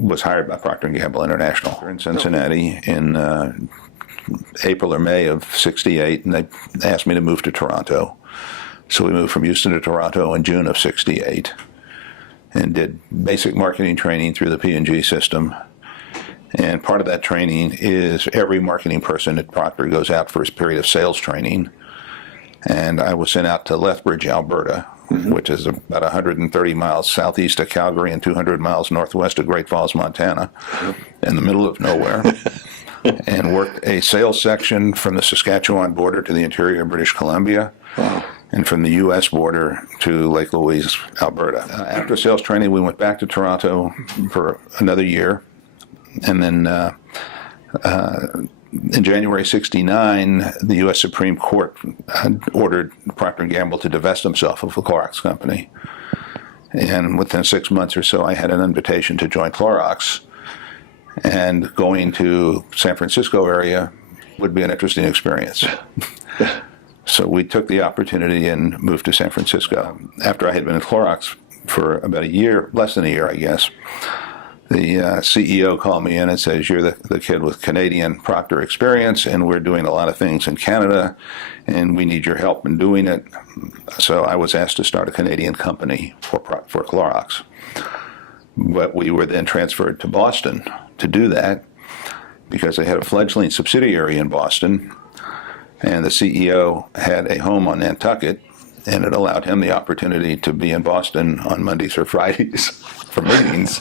was hired by Proctor and Gamble International in Cincinnati in April or May of '68, and they asked me to move to Toronto. So we moved from Houston to Toronto in June of '68 and did basic marketing training through the P&G system. And part of that training is every marketing person at Proctor goes out for his period of sales training. And I was sent out to Lethbridge, Alberta, which is about 130 miles southeast of Calgary and 200 miles northwest of Great Falls, Montana, in the middle of nowhere, and worked a sales section from the Saskatchewan border to the interior of British Columbia. Wow. And from the U.S. border to Lake Louise, Alberta. After sales training, we went back to Toronto for another year. And then in January '69, the U.S. Supreme Court ordered Procter & Gamble to divest himself of the Clorox company. And within 6 months or so, I had an invitation to join Clorox. And going to San Francisco area would be an interesting experience. So we took the opportunity and moved to San Francisco. After I had been at Clorox for about a year, less than a year, I guess, the CEO called me in and says, "You're the kid with Canadian Proctor experience, and we're doing a lot of things in Canada, and we need your help in doing it." So I was asked to start a Canadian company for Clorox. But we were then transferred to Boston to do that because they had a fledgling subsidiary in Boston. And the CEO had a home on Nantucket, and it allowed him the opportunity to be in Boston on Mondays or Fridays for meetings.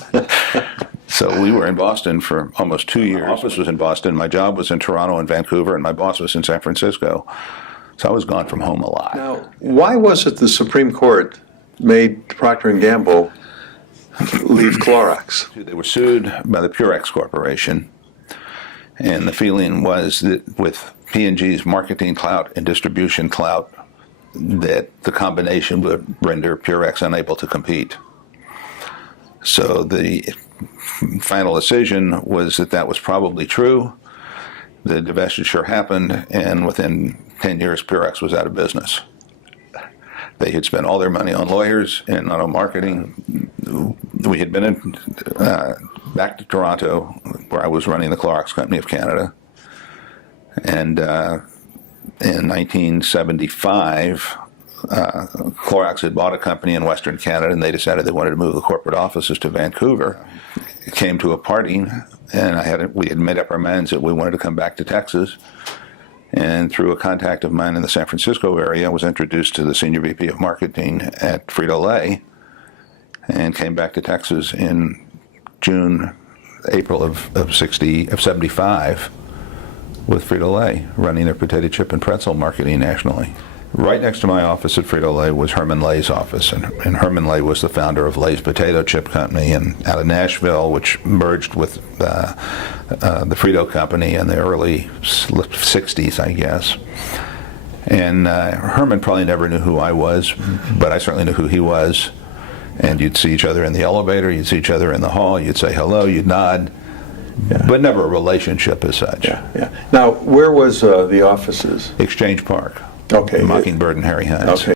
So we were in Boston for almost 2 years. My office was in Boston, my job was in Toronto and Vancouver, and my boss was in San Francisco. So I was gone from home a lot. Now, why was it the Supreme Court made Procter & Gamble leave Clorox? They were sued by the Purex Corporation, and the feeling was that with P&G's marketing clout and distribution clout, that the combination would render Purex unable to compete. So the final decision was that that was probably true. The divestiture happened, and within 10 years, Purex was out of business. They had spent all their money on lawyers and not on marketing. We had been back to Toronto, where I was running the Clorox Company of Canada. And in 1975, Clorox had bought a company in Western Canada, and they decided they wanted to move the corporate offices to Vancouver. It came to a party, and we had made up our minds that we wanted to come back to Texas. And through a contact of mine in the San Francisco area, I was introduced to the senior VP of marketing at Frito Lay, and came back to Texas in April of '75 with Frito Lay, running their potato chip and pretzel marketing nationally. Right next to my office at Frito Lay was Herman Lay's office, and Herman Lay was the founder of Lay's Potato Chip Company, and out of Nashville, which merged with the Frito Company in the early '60s, I guess. And Herman probably never knew who I was, but I certainly knew who he was. And you'd see each other in the elevator, you'd see each other in the hall, you'd say hello, you'd nod, but never a relationship as such. Now, where was the offices? Exchange Park. Okay. Mockingbird and Harry Hines. Okay.